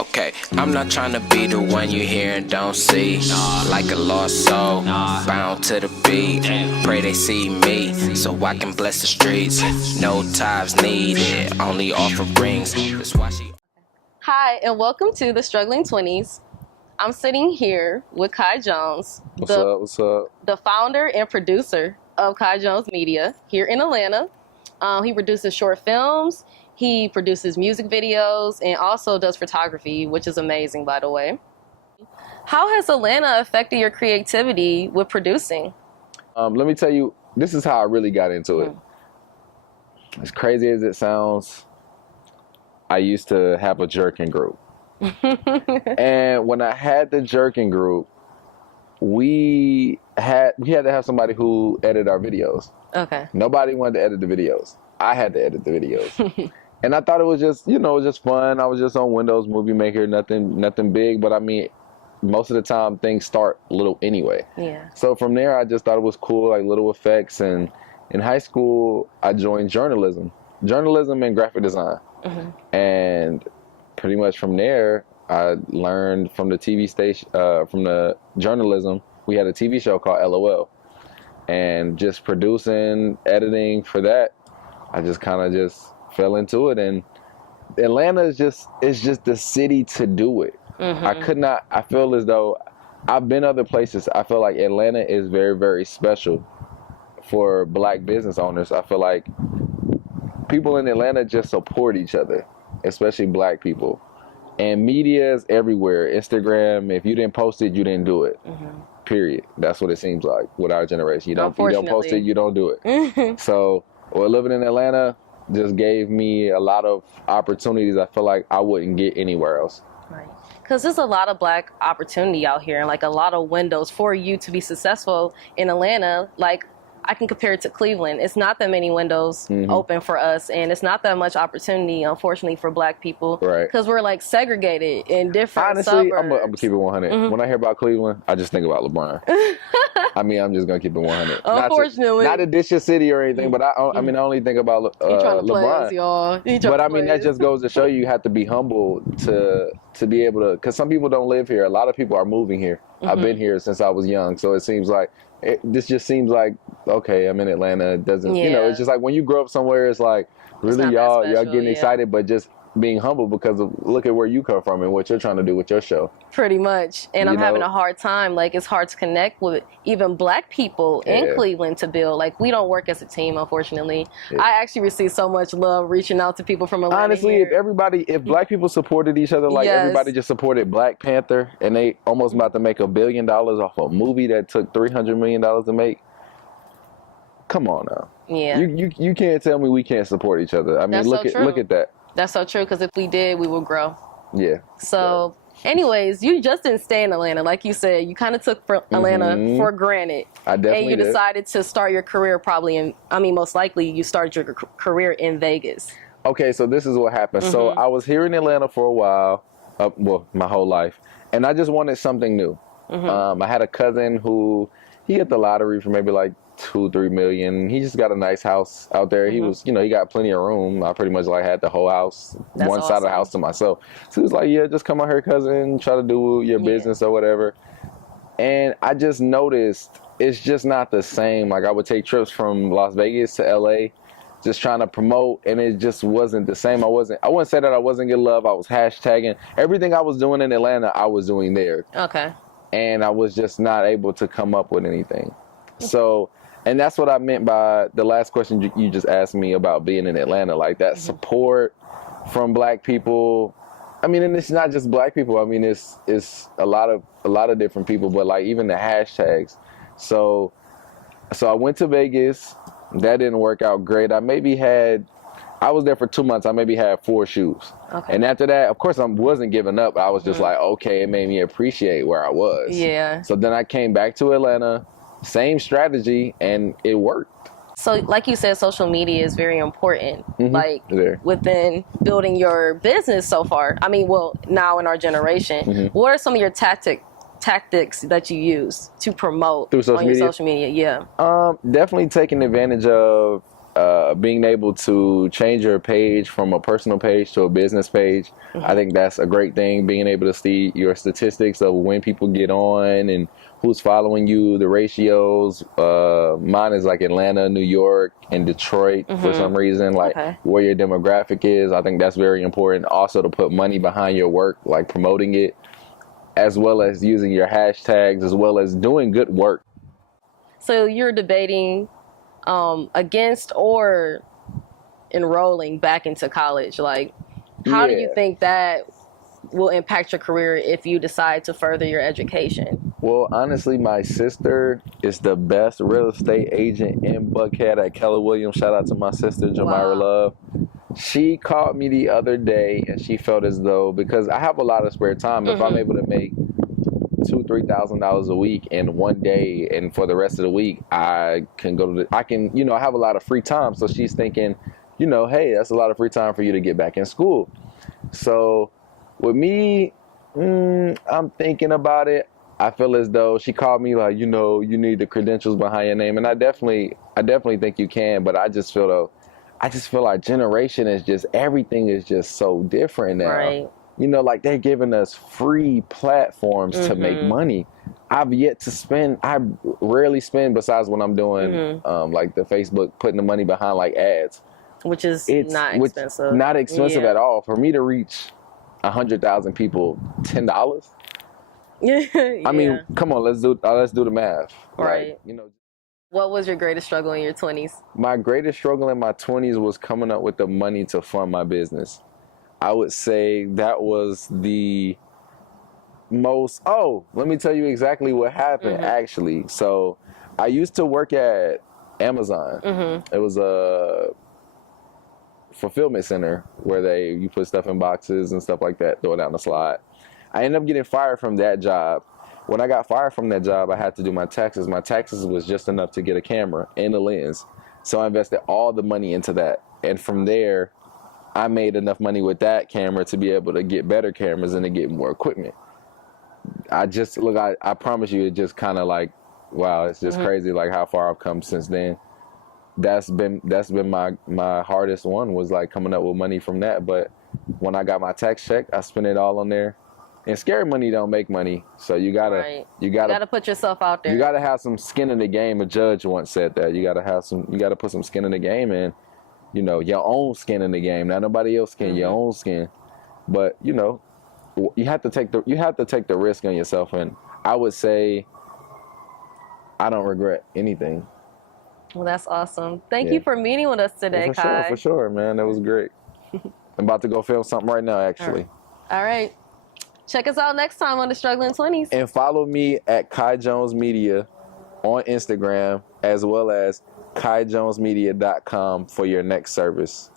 Okay, I'm not trying to be the one you hear and don't see. Like a lost soul, bound to the beat. Pray they see me, so I can bless the streets. No tithes needed, only offerings. That's why she. Hi, and welcome to the Struggling 20s. I'm sitting here with Kai Jones, What's up? the founder and producer of Kai Jones Media here in Atlanta. He produces short films, he produces music videos, and also does photography, which is amazing, by the way. How has Atlanta affected your creativity with producing? Let me tell you, this is how I really got into it. As crazy as it sounds, I used to have a jerking group. And when I had the jerking group, we had to have somebody who edited our videos. Okay. Nobody wanted to edit the videos. I had to edit the videos. And I thought it was just, it was just fun. I was just on Windows Movie Maker, nothing big. But I mean, most of the time things start little anyway. Yeah. So from there, I just thought it was cool, like little effects. And in high school, I joined journalism and graphic design. And pretty much from there, I learned from the TV station, from the journalism. We had a TV show called LOL, and just producing, editing for that, I just kind of just fell into it. And Atlanta is just the city to do it. I feel as though I've been other places. I feel like Atlanta is very, very special for Black business owners. I feel like people in Atlanta just support each other, especially Black people. And media is everywhere. Instagram, if you didn't post it, you didn't do it. Period. That's what it seems like with our generation. You don't post it, you don't do it. So, living in Atlanta just gave me a lot of opportunities I feel like I wouldn't get anywhere else. Right. Because there's a lot of Black opportunity out here and like a lot of windows for you to be successful in Atlanta. Like, I can compare it to Cleveland. It's not that many windows open for us, and it's not that much opportunity, unfortunately, for Black people. Right. Because we're like segregated in different suburbs. I'm gonna keep it 100. When I hear about Cleveland, I just think about LeBron. I mean, I'm just gonna keep it 100. Unfortunately, not to dish your city or anything, but I only think about LeBron. Us, y'all. But I mean, that just goes to show you have to be humble to be able to. Because some people don't live here. A lot of people are moving here. I've been here since I was young, so it seems like. This just seems like, okay, I'm in Atlanta. It doesn't, it's just like when you grow up somewhere, it's like, really, y'all getting excited, but just being humble because of look at where you come from and what you're trying to do with your show. Pretty much. And I'm having a hard time. Like, it's hard to connect with even Black people in Cleveland to build. Like, we don't work as a team, unfortunately. I actually receive so much love reaching out to people from Atlanta. Honestly, here. if Black people supported each other, like everybody just supported Black Panther, and they almost about to make $1 billion off a movie that took $300 million to make. Come on now. Yeah. You can't tell me we can't support each other. I mean, look at that. That's so true, because if we did, we would grow. Yeah. So, anyways, you just didn't stay in Atlanta. Like you said, you kind of took Atlanta for granted. I definitely And you decided to start your career most likely you started your career in Vegas. Okay, so this is what happened. So I was here in Atlanta for a while, my whole life, and I just wanted something new. I had a cousin who, he hit the lottery for maybe like $2-3 million. He just got a nice house out there. He was, he got plenty of room. I pretty much like had the whole house, one side of the house to myself. So he was like, yeah, just come out here, cousin, try to do your business or whatever. And I just noticed it's just not the same. Like, I would take trips from Las Vegas to LA just trying to promote, and it just wasn't the same. I wouldn't say that I wasn't getting love. I was hashtagging everything I was doing in Atlanta, I was doing there. Okay. And I was just not able to come up with anything. So, and that's what I meant by the last question you just asked me about being in Atlanta, like that support from Black people. I mean, and it's not just Black people. I mean, it's a lot of different people, but like even the hashtags. So I went to Vegas. That didn't work out great. I was there for 2 months. I maybe had 4 shoots. Okay. And after that, of course, I wasn't giving up. I was just like, okay, it made me appreciate where I was. Yeah. So then I came back to Atlanta. Same strategy, and it worked. So, like you said, social media is very important, within building your business so far. I mean, now in our generation, what are some of your tactics that you use to promote through social media? Social media? Yeah. Definitely taking advantage of being able to change your page from a personal page to a business page, I think that's a great thing. Being able to see your statistics of when people get on and who's following you, the ratios. Mine is like Atlanta, New York, and Detroit for some reason, like where your demographic is. I think that's very important. Also to put money behind your work, like promoting it, as well as using your hashtags, as well as doing good work. So you're debating against or enrolling back into college. Like, how do you think that will impact your career if you decide to further your education? Well, honestly, my sister is the best real estate agent in Buckhead at Keller Williams. Shout out to my sister, Jamira Love. She called me the other day and she felt as though, because I have a lot of spare time, if I'm able to make $2,000-$3,000 a week in one day, and for the rest of the week I can go to I have a lot of free time. So she's thinking, hey, that's a lot of free time for you to get back in school. So with me, I'm thinking about it. I feel as though she called me like, you need the credentials behind your name, and I definitely think you can. But I just feel our generation is just, everything is just so different now. Right. Like they're giving us free platforms to make money. I've yet to spend. I rarely spend besides when I'm doing like the Facebook, putting the money behind like ads, which is not expensive. Not expensive at all. For me to reach 100,000 people, $10. I mean, come on, let's do the math. Right. Like, What was your greatest struggle in your 20s? My greatest struggle in my 20s was coming up with the money to fund my business. I would say that was the most. Oh, let me tell you exactly what happened, actually. So I used to work at Amazon. It was a fulfillment center where you put stuff in boxes and stuff like that, throw it down the slide. I ended up getting fired from that job. When I got fired from that job, I had to do my taxes. My taxes was just enough to get a camera and a lens. So I invested all the money into that. And from there, I made enough money with that camera to be able to get better cameras and to get more equipment. I promise you, it just kind of like, wow, it's just crazy like how far I've come since then. That's been my hardest one, was like coming up with money from that. But when I got my tax check, I spent it all on there. And scary money don't make money, so you gotta put yourself out there. You gotta have some skin in the game. A judge once said that you gotta put some skin in the game, and your own skin in the game, not nobody else's skin, your own skin. But you have to take the risk on yourself, and I would say I don't regret anything. Well, that's awesome. Thank you for meeting with us today, Kai. For sure, man. That was great. I'm about to go film something right now, actually. All right. Check us out next time on the Struggling 20s. And follow me at Kai Jones Media on Instagram, as well as KaiJonesMedia.com for your next service.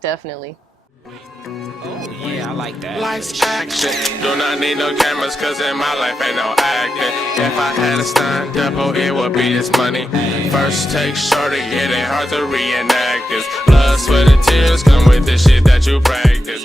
Definitely. Oh, yeah, I like that. Life's action. Do not need no cameras, cause in my life ain't no acting. If I had a stunt double, it would be this money. First take shorty, it ain't hard to reenact this. Blood, sweat, and tears come with the shit that you practice.